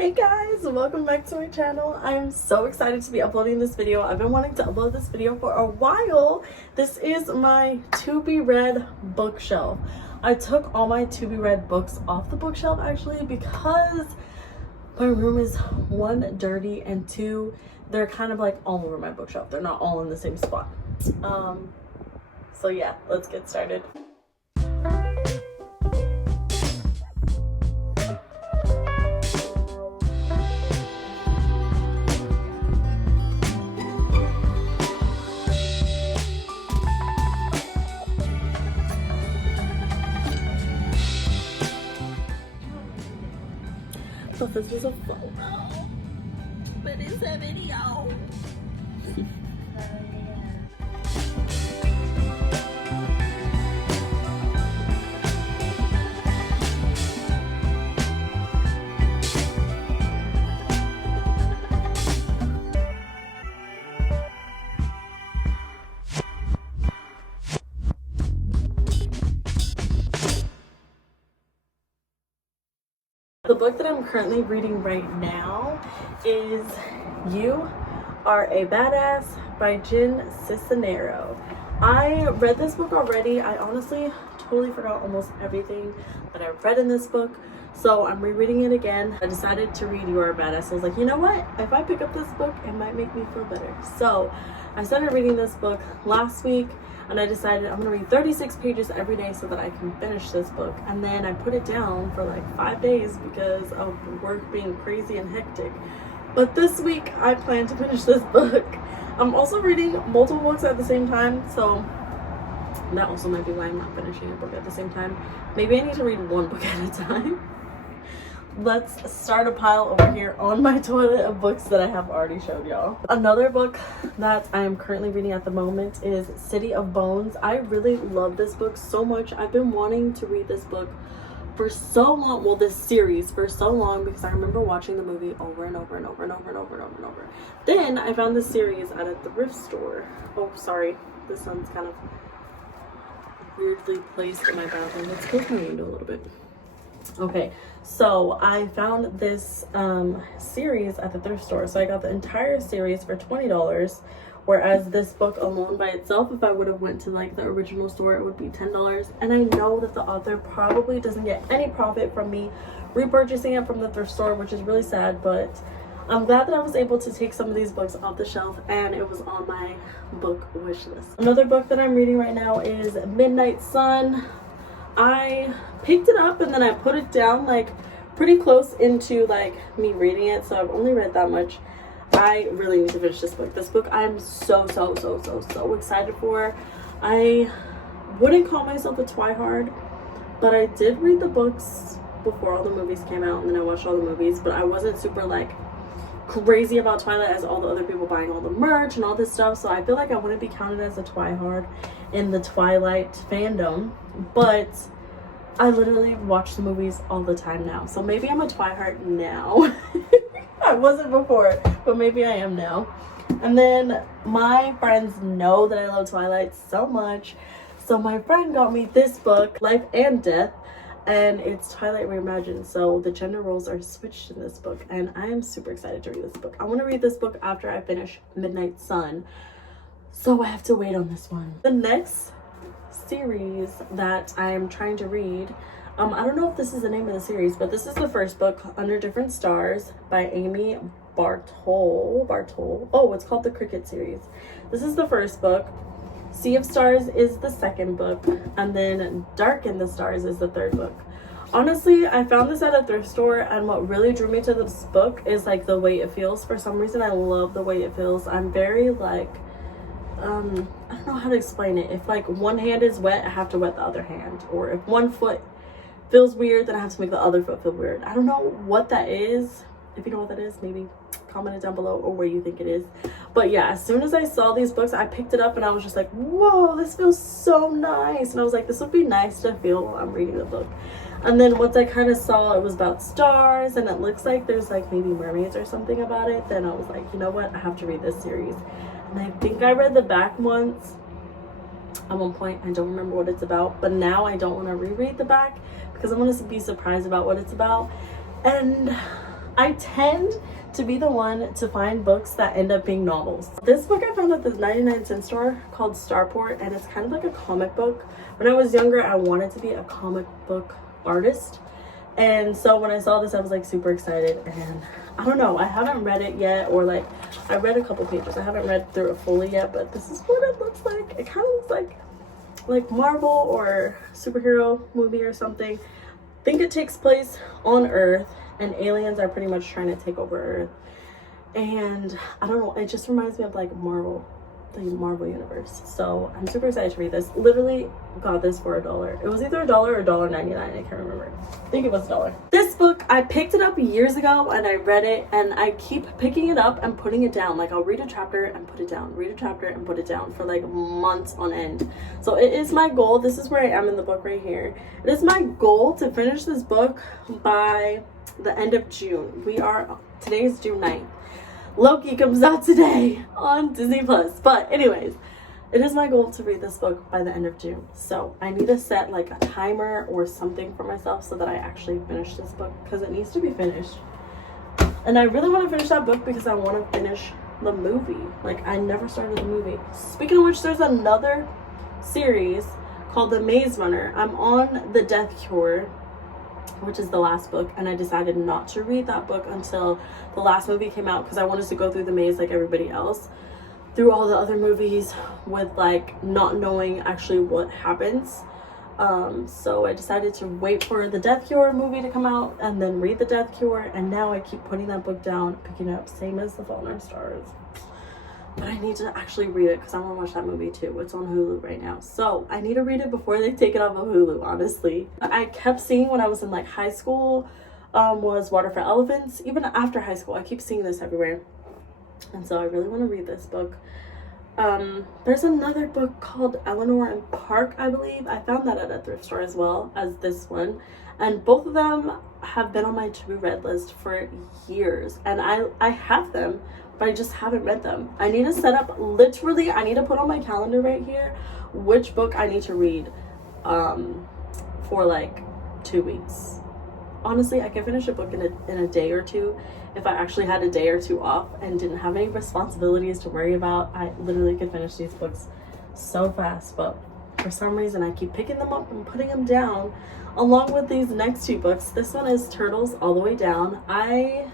Hey guys, welcome back to my channel. I'm so excited to be uploading this video. I've been wanting to upload this video for a while. This is my to be read bookshelf. I took all my to be read books off the bookshelf actually because my room is one, dirty, and two, they're kind of like all over my bookshelf. They're not all in the same spot. So yeah, let's get started. So this was a photo, but it's a video. The book that I'm currently reading right now is You Are a Badass by Jen Cisnero. I read this book already. I honestly totally forgot almost everything that I read in this book, so I'm rereading it again. I decided to read You Are a Badass. I was like, you know what? If I pick up this book, it might make me feel better. So I started reading this book last week, and I decided I'm gonna read 36 pages every day so that I can finish this book. And then I put it down for like 5 days because of work being crazy and hectic. But this week I plan to finish this book. I'm also reading multiple books at the same time, so that also might be why I'm not finishing a book at the same time. Maybe I need to read one book at a time. Let's start a pile over here on my toilet of books that I have already showed y'all. Another book that I am currently reading at the moment is City of Bones. I really love this book so much. I've been wanting to read this book for so long, well, this series for so long, because I remember watching the movie over and over and over and over and over and over and over. Then I found this series at a thrift store. Oh, sorry, the sun's kind of weirdly placed in my bathroom. Let's close my window a little bit. Okay, so I found this series at the thrift store. So I got the entire series for $20, whereas this book alone by itself, if I would have went to like the original store, it would be $10. And I know that the author probably doesn't get any profit from me repurchasing it from the thrift store, which is really sad, but I'm glad that I was able to take some of these books off the shelf and it was on my book wish list. Another book that I'm reading right now is Midnight Sun. I picked it up and then I put it down like pretty close into like me reading it, so I've only read that much. I really need to finish this book. This book I'm so excited for. I wouldn't call myself a twihard, but I did read the books before all the movies came out, and then I watched all the movies, but I wasn't super like crazy about Twilight as all the other people buying all the merch and all this stuff, so I feel like I wouldn't be counted as a twihard in the Twilight fandom, but I literally watch the movies all the time now, so maybe I'm a twihard now. I wasn't before, but maybe I am now. And then my friends know that I love Twilight so much, so my friend got me this book, Life and Death, and it's Twilight Reimagined, so the gender roles are switched in this book, and I am super excited to read this book. I want to read this book after I finish Midnight Sun, so I have to wait on this one. The next series that I'm trying to read, I don't know if this is the name of the series, but this is the first book, Under Different Stars by Amy Bartol. Oh, it's called the Cricket series. This is the first book. Sea of Stars is the second book, and then Dark in the Stars is the third book. Honestly, I found this at a thrift store, and what really drew me to this book is like the way it feels. For some reason, I love the way it feels. I'm very like, I don't know how to explain it. If like one hand is wet, I have to wet the other hand, or if one foot feels weird, then I have to make the other foot feel weird. I don't know what that is. If you know what that is, maybe comment it down below or where you think it is. But yeah, as soon as I saw these books, I picked it up and I was just like, whoa, this feels so nice. And I was like, this would be nice to feel while I'm reading the book. And then once I kind of saw it was about stars and it looks like there's like maybe mermaids or something about it, then I was like, you know what, I have to read this series. And I think I read the back once at one point. I don't remember what it's about, but now I don't want to reread the back because I want to be surprised about what it's about. And I tend to be the one to find books that end up being novels. This book I found at this 99-cent store called Starport, and it's kind of like a comic book. When I was younger, I wanted to be a comic book artist. And so when I saw this, I was like super excited, and I don't know, I haven't read it yet, or like I read a couple pages. I haven't read through it fully yet, but this is what it looks like. It kind of looks like Marvel or superhero movie or something. I think it takes place on Earth, and aliens are pretty much trying to take over Earth. And I don't know, it just reminds me of like Marvel, the Marvel universe. So I'm super excited to read this. Literally got this for $1. It was either $1 or $1.99. I can't remember. I think it was $1. This book, I picked it up years ago and I read it, and I keep picking it up and putting it down. Like I'll read a chapter and put it down, read a chapter and put it down for like months on end. So it is my goal. This is where I am in the book right here. It is my goal to finish this book by the end of June. Today is June 9th. Loki comes out today on Disney Plus. But anyways, it is my goal to read this book by the end of June. So I need to set like a timer or something for myself so that I actually finish this book, because it needs to be finished. And I really want to finish that book because I want to finish the movie. Like I never started the movie. Speaking of which, there's another series called The Maze Runner. I'm on The Death Cure, which is the last book, and I decided not to read that book until the last movie came out, because I wanted to go through the maze like everybody else, through all the other movies, with like not knowing actually what happens. So I decided to wait for the Death Cure movie to come out and then read the Death Cure, and now I keep putting that book down, picking it up, same as The Fault in Our Stars. But I need to actually read it because I want to watch that movie too. It's on Hulu right now. So I need to read it before they take it off of Hulu, honestly. I kept seeing when I was in like high school was Water for Elephants. Even after high school, I keep seeing this everywhere. And so I really want to read this book. There's another book called Eleanor and Park, I believe. I found that at a thrift store as well as this one. And both of them have been on my to-be-read list for years. And I have them, but I just haven't read them. I need to set up, literally, I need to put on my calendar right here which book I need to read for like 2 weeks. Honestly, I can finish a book in a day or two if I actually had a day or two off and didn't have any responsibilities to worry about. I literally could finish these books so fast, but for some reason I keep picking them up and putting them down along with these next two books. This one is Turtles All the Way Down. I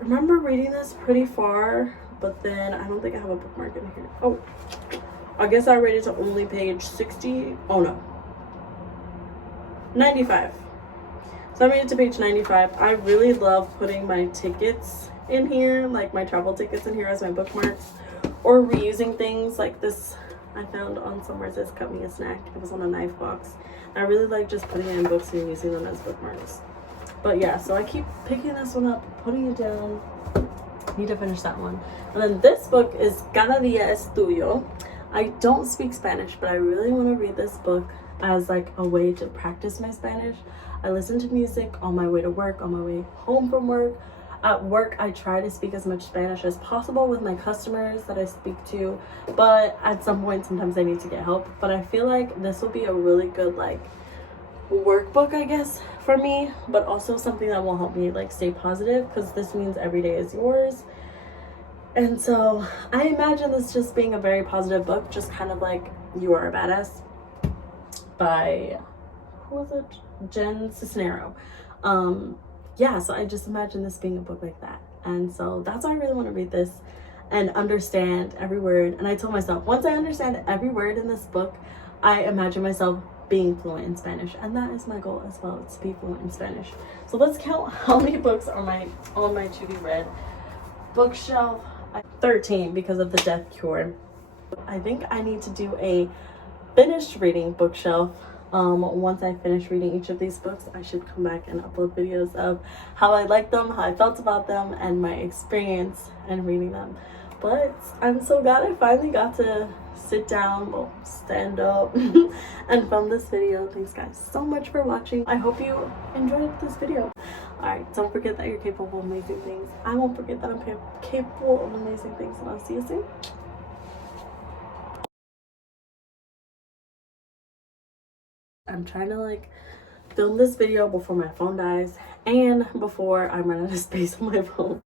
remember reading this pretty far, but then I don't think I have a bookmark in here. Oh, I guess I read it to only page 60. Oh no, 95. So I made it to page 95. I really love putting my tickets in here, like my travel tickets in here as my bookmarks, or reusing things like this I found on somewhere. It says cut me a snack. It was on a knife box. I really like just putting it in books and using them as bookmarks. But yeah, so I keep picking this one up, putting it down. Need to finish that one. And then this book is Cada Día Estudio. I don't speak Spanish, but I really want to read this book as like a way to practice my Spanish. I listen to music on my way to work, on my way home from work. At work, I try to speak as much Spanish as possible with my customers that I speak to, but at some point, sometimes I need to get help. But I feel like this will be a really good like workbook, I guess, for me, but also something that will help me like stay positive, because this means every day is yours. And so I imagine this just being a very positive book, just kind of like You Are a Badass by, who was it? Jen Cisnero. Yeah, so I just imagine this being a book like that. And so that's why I really want to read this and understand every word. And I told myself, once I understand every word in this book, I imagine myself being fluent in Spanish. And that is my goal as well, to be fluent in Spanish. So let's count how many books are on my to be read bookshelf. 13 because of the Death Cure. I think I need to do a finished reading bookshelf. Once I finish reading each of these books, I should come back and upload videos of how I liked them, how I felt about them, and my experience in reading them. But I'm so glad I finally got to sit down, well, stand up and film this video. Thanks guys so much for watching. I hope you enjoyed this video. Alright, don't forget that you're capable of amazing things. I won't forget that I'm capable of amazing things, and I'll see you soon. I'm trying to like film this video before my phone dies and before I run out of space on my phone.